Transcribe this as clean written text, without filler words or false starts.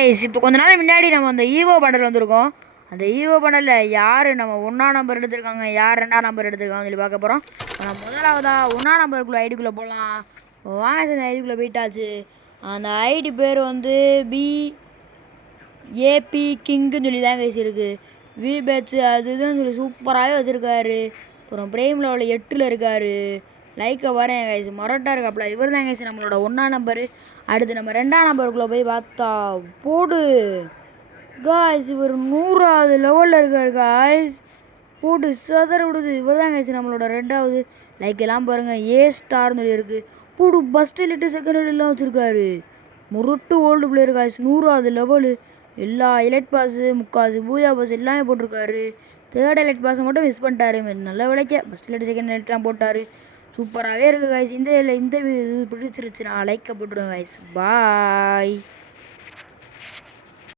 Guys இப்போ கொஞ்ச நாள் முன்னாடி நம்ம அந்த ஈவோ பண்டல் வந்திருக்கோம். அந்த ஈவோ பண்டலில் யார் நம்ம 1ஆம் நம்பர் எடுத்திருக்காங்க, யார் 2ஆம் நம்பர் எடுத்திருக்காங்கன்னு சொல்லி பார்க்க போகிறோம். நம்ம முதலாவதா 1ஆம் நம்பருக்குள்ளே ஐடிக்குள்ளே போகலாம். வாங்க சார், ஐடிக்குள்ளே போயிட்டாச்சு. அந்த ஐடி பேர் வந்து ஏபி கிங்குன்னு சொல்லி தான் கைஸ் இருக்குது. வி பேட்ச் அது இதுன்னு சொல்லி சூப்பராகவே வச்சுருக்காரு. அப்புறம் பிரேம் லெவலில் 8ல் இருக்கார். லைக்கை வரேன் கைஸ், மொரட்டாக இருக்காப்புல. இவர் தான் கைஸ் நம்மளோட 1ஆம் நம்பரு. அடுத்து நம்ம 2ஆம் நம்பருக்குள்ளே போய் பார்த்தா போடு காய்ஸ், இவர் 100வது லெவலில் இருக்கார் காய்ஸ். போட்டு சதற விடுது. இவர் தான் கைஸ் நம்மளோட 2வது. லைக் எல்லாம் பாருங்கள், ஏ ஸ்டார்னு சொல்லி இருக்குது. போடு ஃபஸ்ட் எலிட்டு செகண்ட் எலிட்லாம் வச்சுருக்காரு. முருட்டு ஓல்டு பிளேயர் காய்ஸ், 100வது லெவலு. எல்லா எலைட் பாஸு, முக்காசு பூயா பாஸ் எல்லாமே போட்டிருக்காரு. தேர்ட் எலைட் பாஸை மட்டும் மிஸ் பண்ணிட்டாரு. நல்ல விலைக்க ஃபஸ்ட் எலைட் செகண்ட் எலைட்லாம் போட்டார். சூப்பராகவே இருக்குது காய்ஸ். இந்த இது பிடிச்சிருச்சு, நான் லைக்கை போட்டுருவேன் காய்ஸ். பாய்.